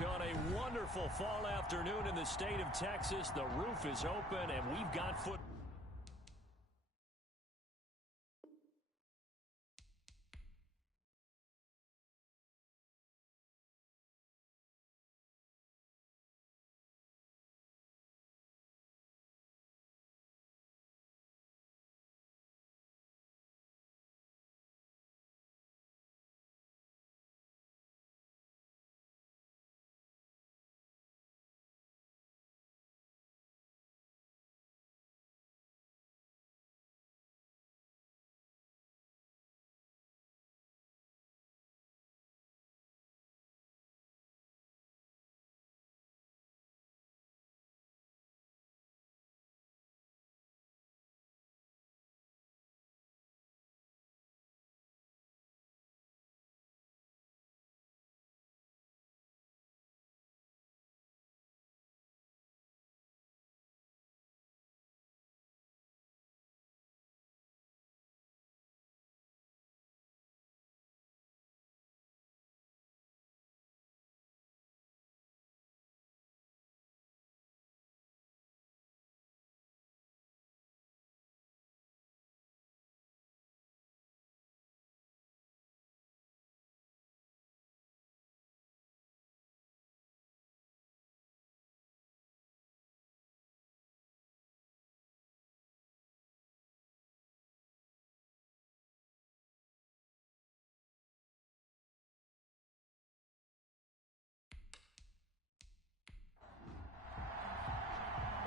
On a wonderful fall afternoon in the state of Texas, the roof is open, and we've got football.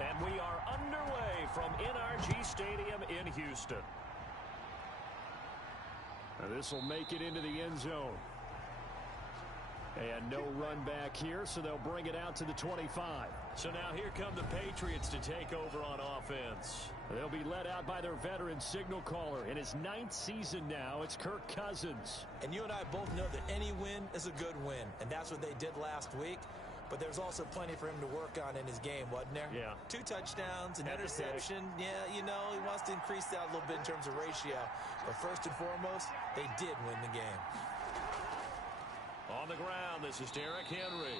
And we are underway from NRG Stadium in Houston. This will make it into the end zone. And no run back here, so they'll bring it out to the 25. So now here come the Patriots to take over on offense. They'll be led out by their veteran signal caller. In his 9th season now, it's Kirk Cousins. And you and I both know that any win is a good win, and that's what they did last week. But there's also plenty for him to work on in his game, wasn't there? Yeah. 2 touchdowns, an interception. Yeah, you know, he wants to increase that a little bit in terms of ratio. But first and foremost, they did win the game. On the ground, this is Derrick Henry.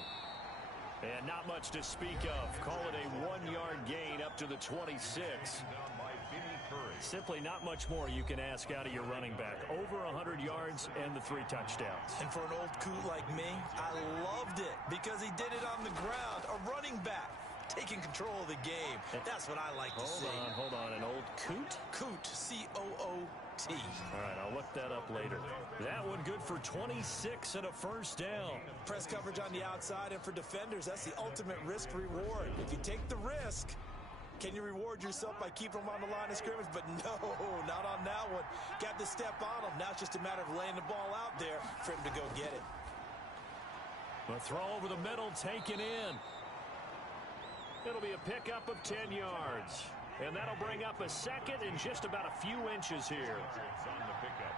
And not much to speak of. Call it a 1-yard gain up to the 26. Simply not much more you can ask out of your running back. Over 100 yards and the 3 touchdowns. And for an old coot like me, I loved it because he did it on the ground. A running back taking control of the game. That's what I like to see. Hold on. An old coot? Coot, C-O-O-T. All right, I'll look that up later. That one good for 26 and a first down. Press coverage on the outside, and for defenders, that's the ultimate risk-reward. If you take the risk, can you reward yourself by keeping them on the line of scrimmage? But no, not on that one. Got to step on them. Now it's just a matter of laying the ball out there for him to go get it. The throw over the middle taken in. It'll be a pickup of 10 yards. And that'll bring up a second and just about a few inches here. On the pickup.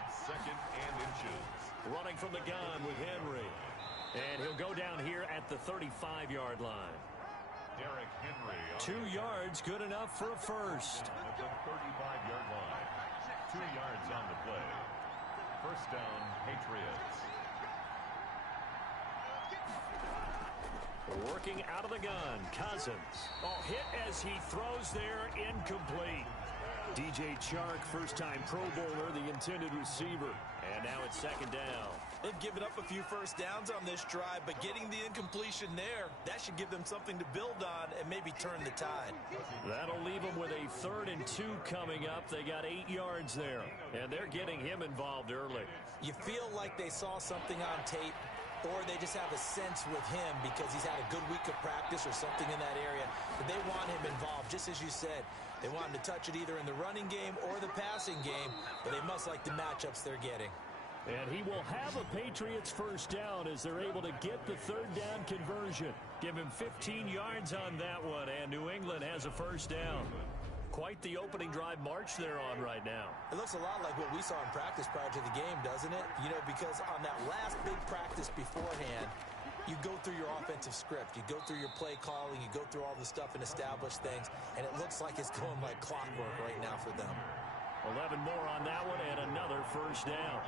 It's 2nd and inches. Running from the gun with Henry. And he'll go down here at the 35-yard line. Derrick Henry. 2 yards, good enough for a first. At the 35-yard line. 2 yards on the play. First down, Patriots. Working out of the gun, Cousins. Oh, hit as he throws there, incomplete. DJ Chark, first-time Pro Bowler, the intended receiver. And now it's 2nd down. They've given up a few first downs on this drive, but getting the incompletion there, that should give them something to build on and maybe turn the tide. That'll leave them with a 3rd and 2 coming up. They got 8 yards there, and they're getting him involved early. You feel like they saw something on tape, or they just have a sense with him because he's had a good week of practice or something in that area. But they want him involved, just as you said. They want him to touch it either in the running game or the passing game, but they must like the matchups they're getting. And he will have a Patriots first down as they're able to get the 3rd down conversion. Give him 15 yards on that one, and New England has a first down. Quite the opening drive march they're on right now. It looks a lot like what we saw in practice prior to the game, doesn't it? You know, because on that last big practice beforehand, you go through your offensive script. You go through your play calling. You go through all the stuff and establish things. And it looks like it's going like clockwork right now for them. 11 more on that one and another first down.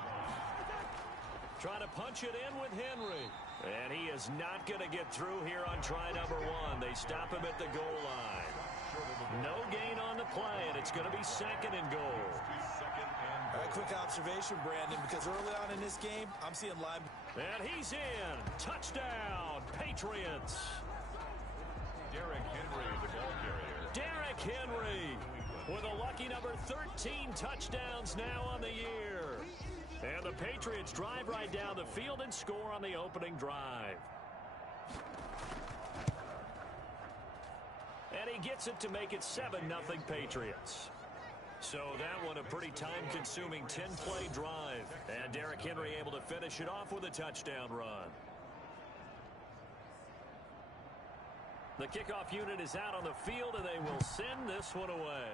Trying to punch it in with Henry. And he is not going to get through here on try number 1. They stop him at the goal line. No gain on the play, and it's going to be 2nd and goal. All right, quick observation, Brandon, because early on in this game, I'm seeing line. And he's in. Touchdown, Patriots. Derrick Henry, the ball carrier. Derrick Henry with a lucky number 13 touchdowns now on the year. And the Patriots drive right down the field and score on the opening drive. And he gets it to make it 7-0 Patriots. So that one a pretty time-consuming 10-play drive. And Derrick Henry able to finish it off with a touchdown run. The kickoff unit is out on the field, and they will send this one away.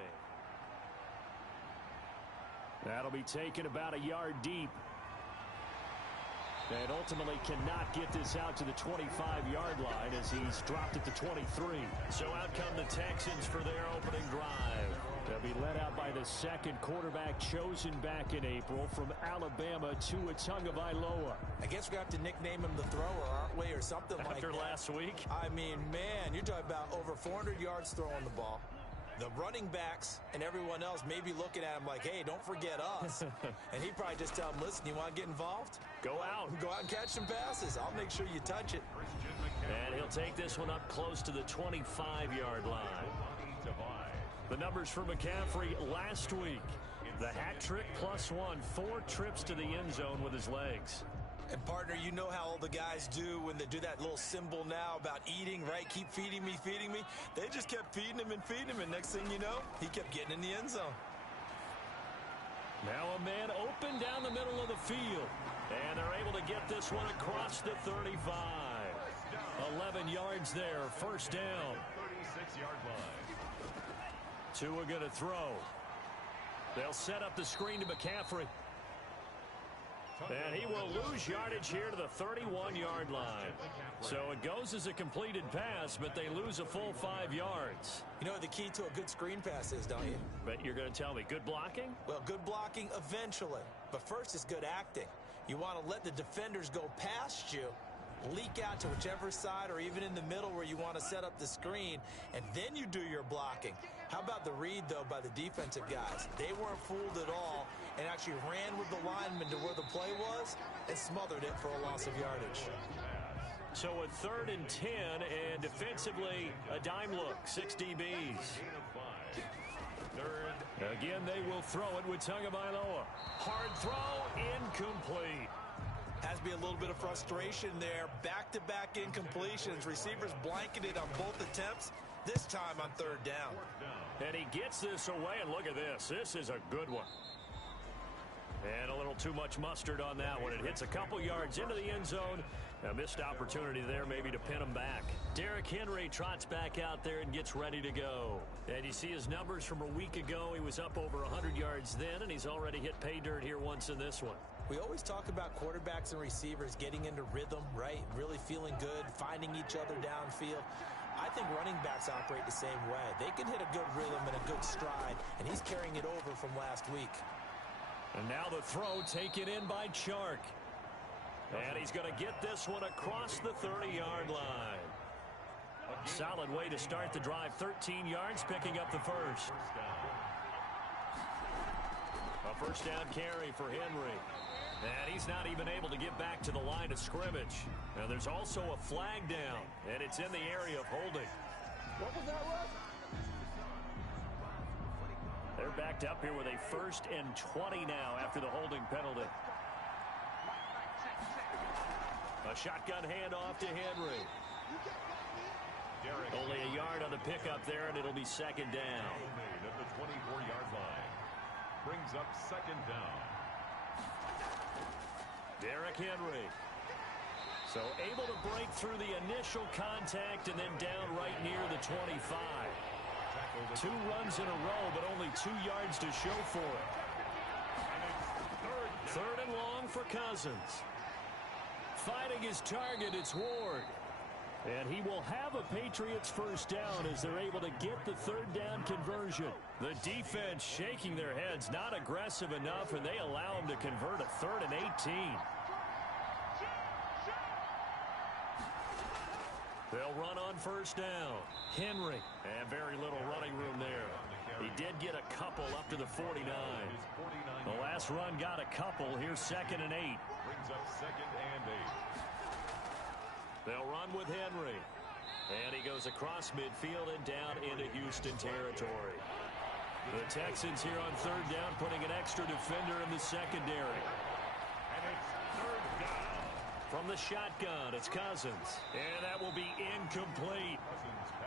That'll be taken about a yard deep. And ultimately cannot get this out to the 25-yard line as he's dropped at the 23. So out come the Texans for their opening drive. They'll be led out by the second quarterback chosen back in April from Alabama, Tua Tagovailoa. I guess we're going to have to nickname him the thrower, aren't we, or something like that. After last week? I mean, man, you're talking about over 400 yards throwing the ball. The running backs and everyone else may be looking at him like, hey, don't forget us. And he'd probably just tell him, listen, you want to get involved? Go out. Go out and catch some passes. I'll make sure you touch it. And he'll take this one up close to the 25-yard line. The numbers for McCaffrey last week. The hat trick +1, 4 trips to the end zone with his legs. And, partner, you know how all the guys do when they do that little symbol now about eating, right? Keep feeding me, feeding me. They just kept feeding him and feeding him, and next thing you know, he kept getting in the end zone. Now a man open down the middle of the field. And they're able to get this one across the 35. 11 yards there, first down. 36-yard line. Tua going to throw. They'll set up the screen to McCaffrey. And he will lose yardage here to the 31-yard line. So it goes as a completed pass, but they lose a full 5 yards. You know what the key to a good screen pass is, don't you? But you're going to tell me, good blocking? Well, good blocking eventually. But first is good acting. You want to let the defenders go past you, leak out to whichever side or even in the middle where you want to set up the screen, and then you do your blocking. How about the read, though, by the defensive guys? They weren't fooled at all and actually ran with the lineman to where the play was and smothered it for a loss of yardage. So a 3rd and 10, and defensively, a dime look, 6 DBs. Again, they will throw it with Tagovailoa. Hard throw, incomplete. Has to be a little bit of frustration there. Back-to-back incompletions. Receivers blanketed on both attempts, this time on 3rd down. And he gets this away, and look at this. This is a good one. And a little too much mustard on that one. It hits a couple yards into the end zone. A missed opportunity there maybe to pin him back. Derrick Henry trots back out there and gets ready to go. And you see his numbers from a week ago. He was up over 100 yards then, and he's already hit pay dirt here once in this one. We always talk about quarterbacks and receivers getting into rhythm, right? Really feeling good, finding each other downfield. I think running backs operate the same way. They can hit a good rhythm and a good stride, and he's carrying it over from last week. And now the throw taken in by Chark. And he's going to get this one across the 30-yard line. Solid way to start the drive. 13 yards, picking up the first. A first down carry for Henry. And he's not even able to get back to the line of scrimmage. Now there's also a flag down, and it's in the area of holding. What was that, Russ? They're backed up here with a 1st and 20 now after the holding penalty. A shotgun handoff to Henry. Only a yard on the pickup there, and it'll be 2nd down. At the 24-yard line. Brings up 2nd down. Derrick Henry. So able to break through the initial contact and then down right near the 25. 2 runs in a row, but only 2 yards to show for it. 3rd and long for Cousins. Fighting his target, it's Ward. And he will have a Patriots first down as they're able to get the 3rd down conversion. The defense shaking their heads, not aggressive enough, and they allow him to convert a 3rd and 18. They'll run on first down. Henry. And very little running room there. He did get a couple up to the 49. The last run got a couple. Here's 2nd and 8. Brings up 2nd and 8. They'll run with Henry. And he goes across midfield and down into Houston territory. The Texans here on 3rd down, putting an extra defender in the secondary. And it's 3rd down. From the shotgun, it's Cousins. And that will be incomplete.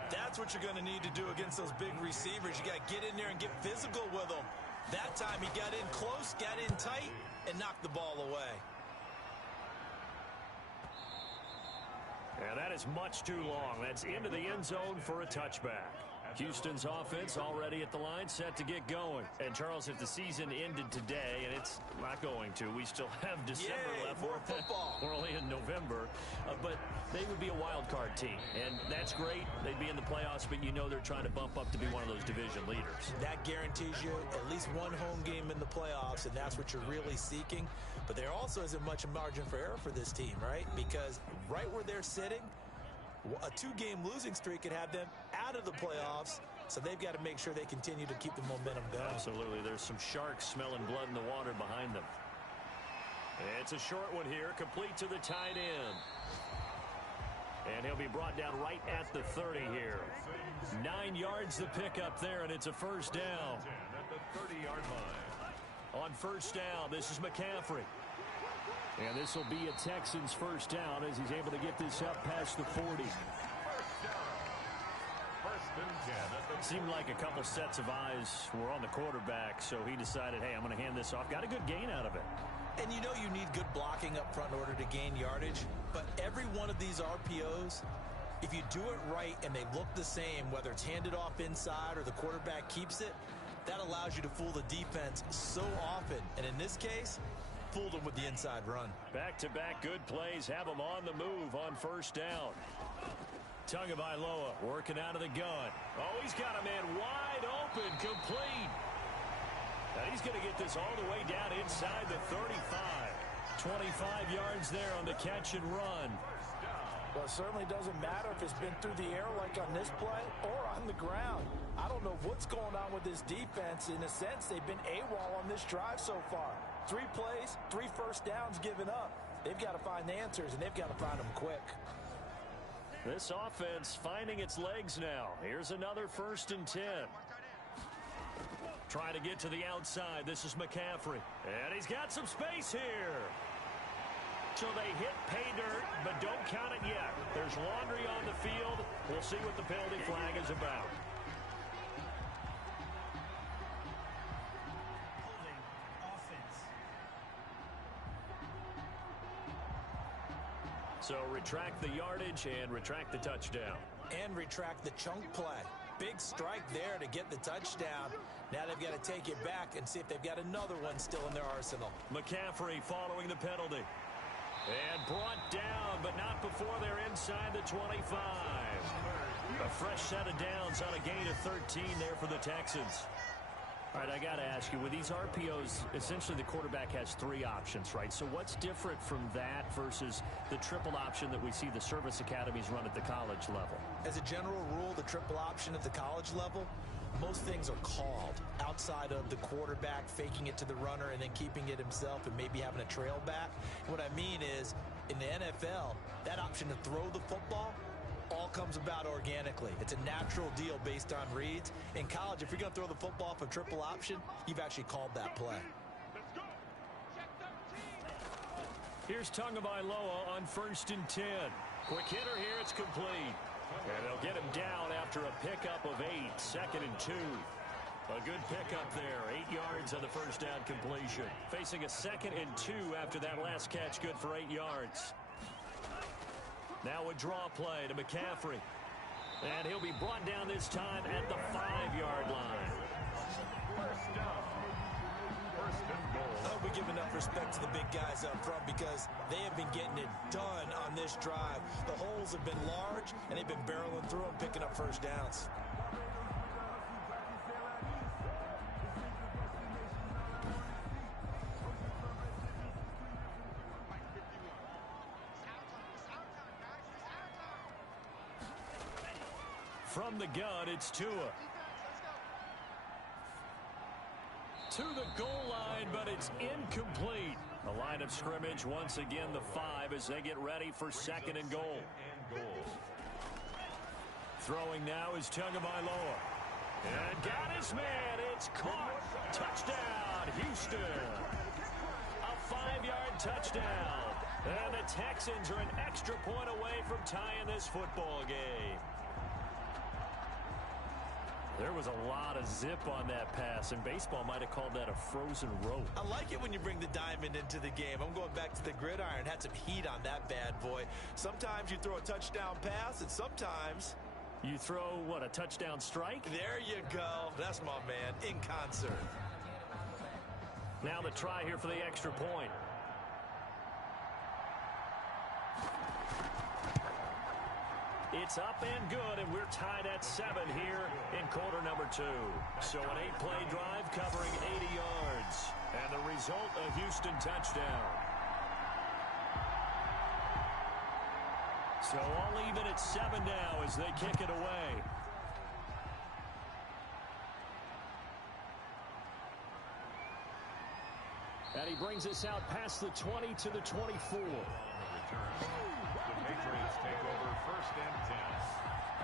That's what you're going to need to do against those big receivers. You got to get in there and get physical with them. That time he got in close, got in tight, and knocked the ball away. And that is much too long. That's into the end zone for a touchback. Houston's offense already at the line, set to get going. And, Charles, if the season ended today, and it's not going to, we still have December left. More football. We're only in November. But they would be a wild card team. And that's great. They'd be in the playoffs, but you know they're trying to bump up to be one of those division leaders. That guarantees you at least one home game in the playoffs, and that's what you're really seeking. But there also isn't much margin for error for this team, right? Because right where they're sitting, a 2-game losing streak could have them out of the playoffs, so they've got to make sure they continue to keep the momentum going. Absolutely. There's some sharks smelling blood in the water behind them. It's a short one here, complete to the tight end. And he'll be brought down right at the 30 here. 9 yards the pickup there, and it's a first down. At the 30-yard line. On first down, this is McCaffrey. And this will be a Texans first down as he's able to get this up past the 40. Seemed like a couple sets of eyes were on the quarterback, so he decided, hey, I'm going to hand this off. Got a good gain out of it. And you know you need good blocking up front in order to gain yardage, but every one of these RPOs, if you do it right and they look the same, whether it's handed off inside or the quarterback keeps it, that allows you to fool the defense so often. And in this case, fooled them with the inside run. Back-to-back good plays have them on the move on first down. Tagovailoa working out of the gun. Oh, he's got a man wide open, complete. Now he's going to get this all the way down inside the 35. 25 yards there on the catch and run. Well, it certainly doesn't matter if it's been through the air like on this play or on the ground. I don't know what's going on with this defense. In a sense, they've been AWOL on this drive so far. 3 plays, 3 first downs given up. They've got to find the answers, and they've got to find them quick. This offense finding its legs now. Here's another 1st and 10. Trying to get to the outside. This is McCaffrey. And he's got some space here. So they hit pay dirt, but don't count it yet. There's laundry on the field. We'll see what the penalty flag is about. So retract the yardage and retract the touchdown. And retract the chunk play. Big strike there to get the touchdown. Now they've got to take it back and see if they've got another one still in their arsenal. McCaffrey following the penalty. And brought down, but not before they're inside the 25. A fresh set of downs on a gain of 13 there for the Texans. All right, I got to ask you, with these RPOs, essentially the quarterback has 3 options, right? So what's different from that versus the triple option that we see the service academies run at the college level? As a general rule, the triple option at the college level, most things are called outside of the quarterback faking it to the runner and then keeping it himself and maybe having a trail back. What I mean is, in the NFL, that option to throw the football all comes about organically. It's a natural deal based on reads. In college, if you're going to throw the football for triple option, you've actually called that play. Here's Tagovailoa on 1st and 10. Quick hitter here, it's complete. And they'll get him down after a pickup of 8, 2nd and 2. A good pickup there, 8 yards on the first down completion. Facing a 2nd and 2 after that last catch, good for 8 yards. Now a draw play to McCaffrey. And he'll be brought down this time at the 5-yard line. First down. First and goal. I hope we give enough respect to the big guys up front because they have been getting it done on this drive. The holes have been large, and they've been barreling through them, picking up first downs. From the gun, it's Tua. To the goal line, but it's incomplete. The line of scrimmage, once again, the 5 as they get ready for second and goal. Throwing now is Tagovailoa. And got his man. It's caught. Touchdown, Houston. A 5-yard touchdown. And the Texans are an extra point away from tying this football game. There was a lot of zip on that pass, and baseball might have called that a frozen rope. I like it when you bring the diamond into the game. I'm going back to the gridiron. Had some heat on that bad boy. Sometimes you throw a touchdown pass, and sometimes you throw, what, a touchdown strike? There you go. That's my man, in concert. Now the try here for the extra point. It's up and good, and we're tied at 7 here in quarter number 2. So an 8-play drive covering 80 yards. And the result, a Houston touchdown. So all even at 7 now as they kick it away. And he brings us out past the 20 to the 24. The Patriots take over 1st and 10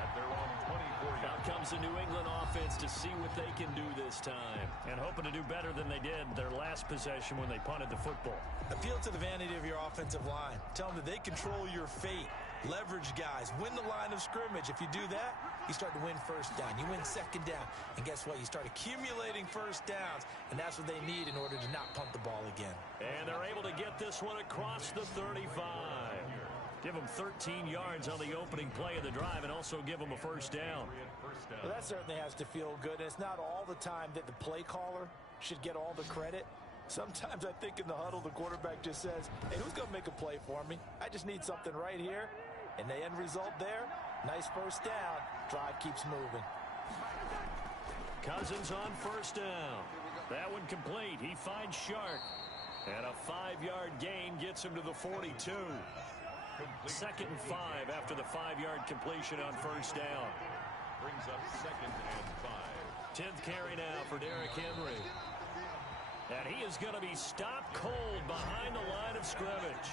at their own 24 yards. Out comes the New England offense to see what they can do this time. And hoping to do better than they did their last possession when they punted the football. Appeal to the vanity of your offensive line. Tell them that they control your fate. Leverage guys. Win the line of scrimmage. If you do that, you start to win 1st down. You win 2nd down. And guess what? You start accumulating 1st downs. And that's what they need in order to not punt the ball again. And they're able to get this one across the 35. Give them 13 yards on the opening play of the drive and also give them a 1st down. Well, that certainly has to feel good. And it's not all the time that the play caller should get all the credit. Sometimes I think in the huddle, the quarterback just says, hey, who's going to make a play for me? I just need something right here. And the end result there, nice 1st down. Drive keeps moving. Cousins on 1st down. That one complete. He finds Shark. And a 5-yard gain gets him to the 42. 2nd and 5 after the 5-yard completion on 1st down. Brings up 2nd and 5. 10th carry now for Derrick Henry. And he is going to be stopped cold behind the line of scrimmage.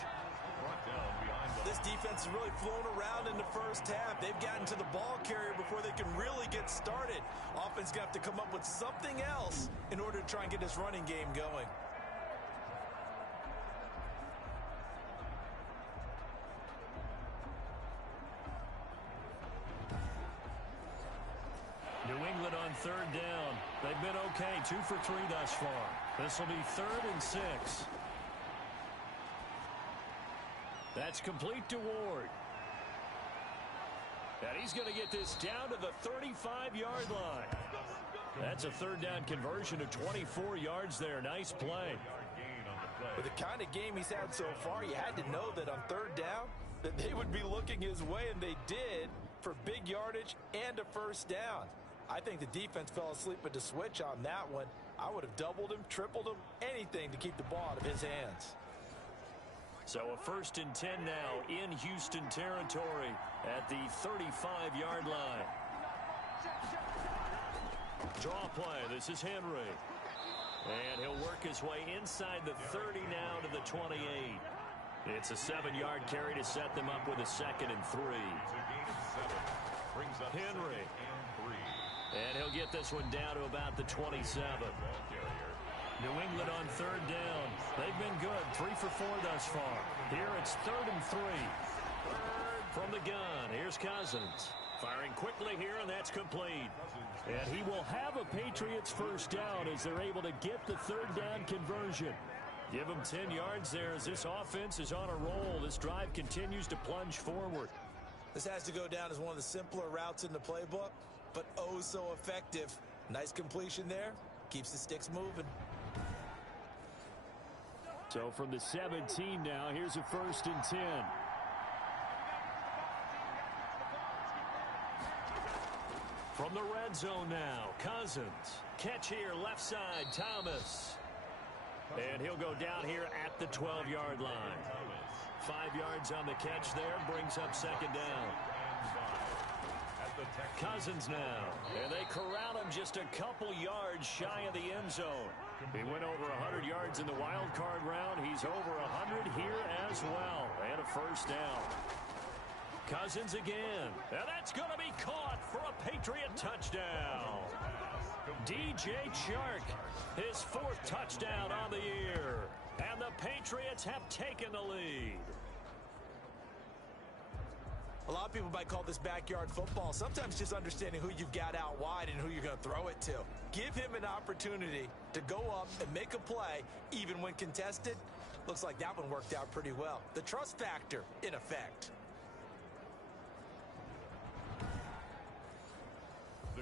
Brought down behind the... This defense has really flown around in the 1st half. They've gotten to the ball carrier before they can really get started. Offense got to come up with something else in order to try and get this running game going. New England on 3rd down. They've been okay, 2 for 3 thus far. This will be 3rd and 6. That's complete to Ward. And he's going to get this down to the 35-yard line. That's a 3rd down conversion of 24 yards there. Nice play. With the kind of game he's had so far, you had to know that on 3rd down that they would be looking his way, and they did, for big yardage and a 1st down. I think the defense fell asleep at the switch on that one. I would have doubled him, tripled him, anything to keep the ball out of his hands. So a 1st and 10 now in Houston territory at the 35-yard line. Draw play. This is Henry. And he'll work his way inside the 30 now to the 28. It's a 7-yard carry to set them up with a 2nd and 3. Henry. And he'll get this one down to about the 27. New England on 3rd down. They've been good, 3 for 4 thus far. Here it's 3rd and 3. From the gun, here's Cousins. Firing quickly here, and that's complete. And he will have a Patriots 1st down as they're able to get the 3rd down conversion. Give him 10 yards there as this offense is on a roll. This drive continues to plunge forward. This has to go down as one of the simpler routes in the playbook, but oh so effective. Nice completion there. Keeps the sticks moving. So from the 17 now, here's a 1st and 10. From the red zone now, Cousins. Catch here, left side, Thomas. And he'll go down here at the 12-yard line. 5 yards on the catch there, brings up 2nd down. Cousins now. And they corral him just a couple yards shy of the end zone. He went over 100 yards in the wild card round. He's over 100 here as well. And a first down. Cousins again. And that's going to be caught for a Patriot touchdown. DJ Chark, his 4th touchdown on the year. And the Patriots have taken the lead. A lot of people might call this backyard football. Sometimes just understanding who you've got out wide and who you're going to throw it to. Give him an opportunity to go up and make a play, even when contested. Looks like that one worked out pretty well. The trust factor in effect.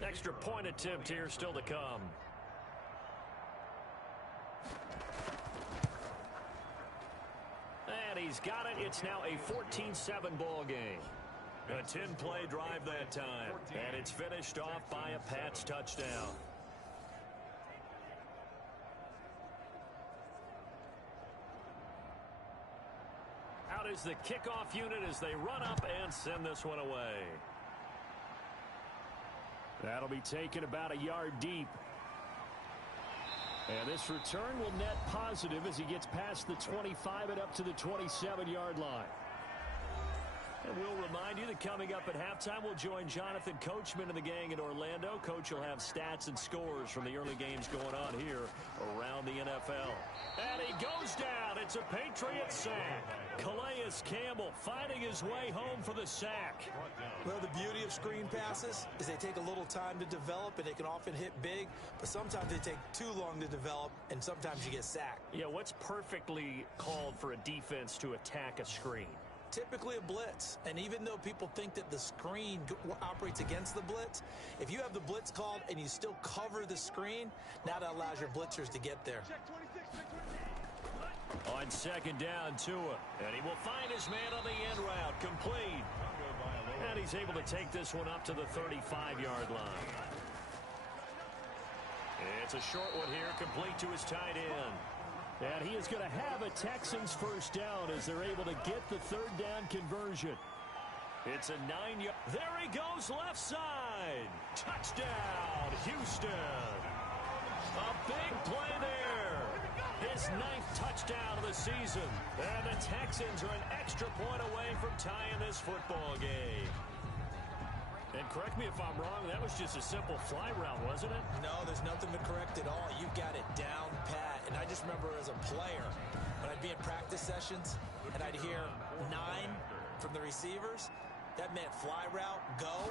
Extra point attempt here still to come. And he's got it. It's now a 14-7 ball game. A 10-play drive that time. And it's finished off by a Pats touchdown. Out is the kickoff unit as they run up and send this one away. That'll be taken about a yard deep. And this return will net positive as he gets past the 25 and up to the 27-yard line. And we'll remind you that coming up at halftime, we'll join Jonathan Coachman and the gang in Orlando. Coach will have stats and scores from the early games going on here around the NFL. And he goes down. It's a Patriot sack. Calais Campbell finding his way home for the sack. Well, the beauty of screen passes is they take a little time to develop, and they can often hit big, but sometimes they take too long to develop, and sometimes you get sacked. Yeah, what's perfectly called for a defense to attack a screen? Typically a blitz, and even though people think that the screen operates against the blitz, if you have the blitz called and you still cover the screen, now that allows your blitzers to get there. On second down, Tua, and he will find his man on the end route, complete. And he's able to take this one up to the 35-yard line. It's a short one here, complete to his tight end. And he is going to have a Texans first down as they're able to get the 3rd down conversion. It's a 9-yard. There he goes, left side. Touchdown, Houston. A big play there. His 9th touchdown of the season. And the Texans are an extra point away from tying this football game. And correct me if I'm wrong, that was just a simple fly route, wasn't it? No, there's nothing to correct at all. You've got it down pat. And I just remember as a player, when I'd be in practice sessions and I'd hear 9 from the receivers, that meant fly route, go,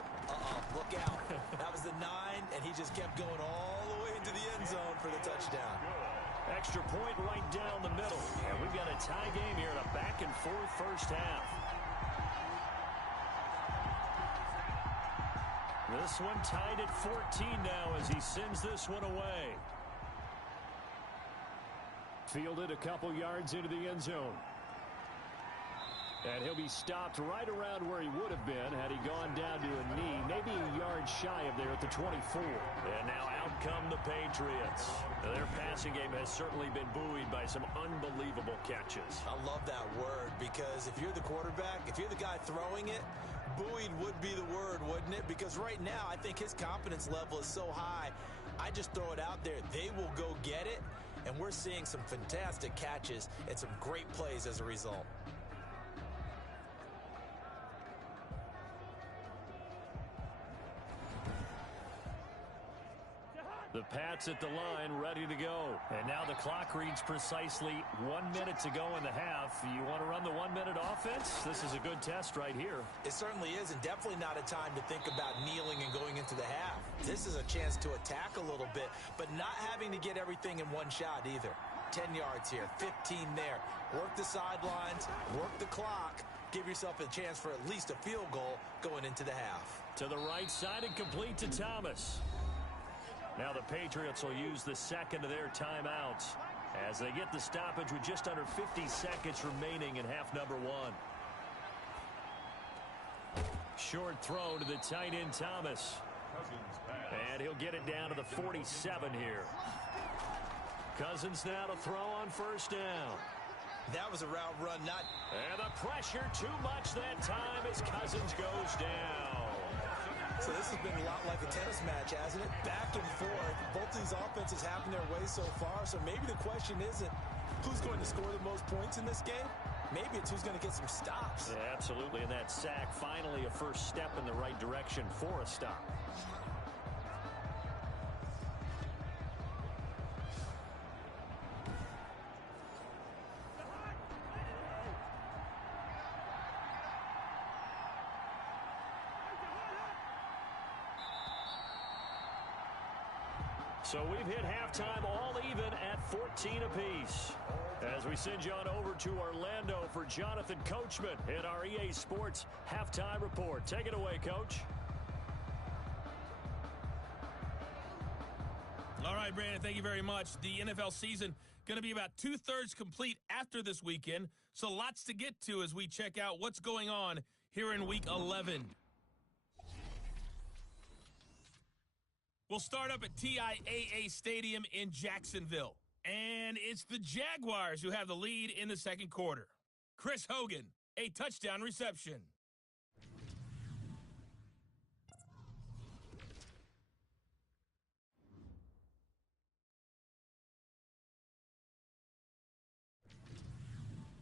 look out. That was the 9, and he just kept going all the way into the end zone for the touchdown. Extra point right down the middle. And we've got a tie game here in a back-and-forth first half. This one tied at 14 now as he sends this one away. Fielded a couple yards into the end zone. And he'll be stopped right around where he would have been had he gone down to a knee, maybe a yard shy of there at the 24. And now out come the Patriots. Their passing game has certainly been buoyed by some unbelievable catches. I love that word because if you're the quarterback, if you're the guy throwing it, buoyed would be the word, wouldn't it? Because right now, I think his confidence level is so high, I just throw it out there. They will go get it, and we're seeing some fantastic catches and some great plays as a result. The Pats at the line, ready to go. And now the clock reads precisely 1 minute to go in the half. You want to run the 1 minute offense? This is a good test right here. It certainly is, and definitely not a time to think about kneeling and going into the half. This is a chance to attack a little bit, but not having to get everything in one shot either. 10 yards here, 15 there. Work the sidelines, work the clock. Give yourself a chance for at least a field goal going into the half. To the right side and complete to Thomas. Now the Patriots will use the second of their timeouts as they get the stoppage with just under 50 seconds remaining in half number 1. Short throw to the tight end Thomas. And he'll get it down to the 47 here. Cousins now to throw on first down. That was a route run, not... And the pressure too much that time as Cousins goes down. So this has been a lot like a tennis match, hasn't it? Back and forth. Both these offenses having their way so far. So maybe the question isn't who's going to score the most points in this game. Maybe it's who's going to get some stops. Yeah, absolutely. And that sack, finally a first step in the right direction for a stop. So we've hit halftime all even at 14 apiece. As we send you on over to Orlando for Jonathan Coachman in our EA Sports Halftime Report. Take it away, Coach. All right, Brandon, thank you very much. The NFL season going to be about 2/3 complete after this weekend, so lots to get to as we check out what's going on here in Week 11. We'll start up at TIAA Stadium in Jacksonville. And it's the Jaguars who have the lead in the second quarter. Chris Hogan, a touchdown reception.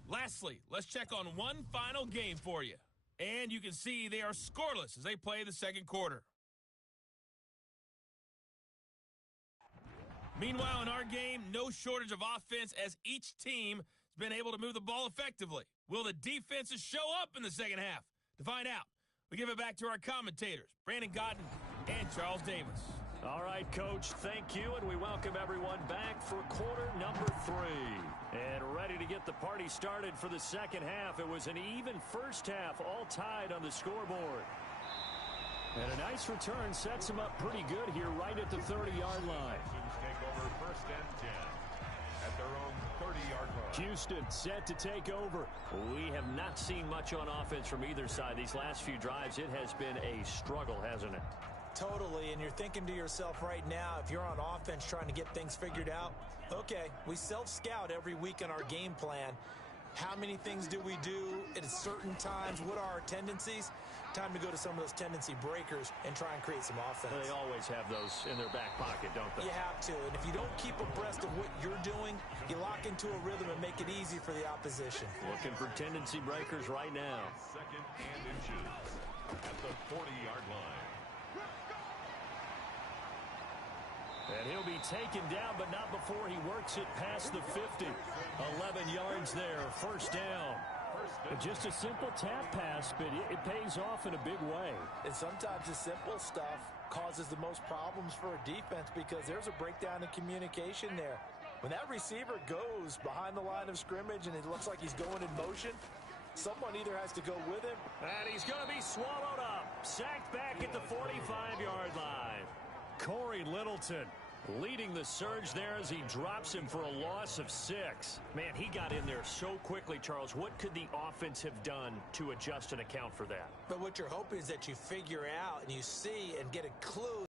Lastly, let's check on one final game for you. And you can see they are scoreless as they play the second quarter. Meanwhile, in our game, no shortage of offense as each team has been able to move the ball effectively. Will the defenses show up in the second half? To find out, we give it back to our commentators, Brandon Godden and Charles Davis. All right, Coach, thank you, and we welcome everyone back for quarter number 3. And ready to get the party started for the second half. It was an even first half, all tied on the scoreboard. And a nice return sets them up pretty good here right at the 30-yard line. Take over first and 10 at their own 30-yard line. Houston set to take over. We have not seen much on offense from either side. These last few drives, it has been a struggle, hasn't it? Totally, and you're thinking to yourself right now, if you're on offense trying to get things figured out, okay, we self-scout every week in our game plan. How many things do we do at certain times? What are our tendencies? Time to go to some of those tendency breakers and try and create some offense. They always have those in their back pocket, don't they? You have to, and if you don't keep abreast of what you're doing, you lock into a rhythm and make it easy for the opposition. Looking for tendency breakers right now. Second and inches at the 40-yard line. And he'll be taken down, but not before he works it past the 50. 11 yards there, first down. Just a simple tap pass, but it pays off in a big way. And sometimes the simple stuff causes the most problems for a defense because there's a breakdown in communication there. When that receiver goes behind the line of scrimmage and it looks like he's going in motion, someone either has to go with him. And he's going to be swallowed up. Sacked back at the 45-yard line. Corey Littleton leading the surge there as he drops him for a loss of 6. Man, he got in there so quickly, Charles. What could the offense have done to adjust and account for that? But what you're hoping is that you figure out and you see and get a clue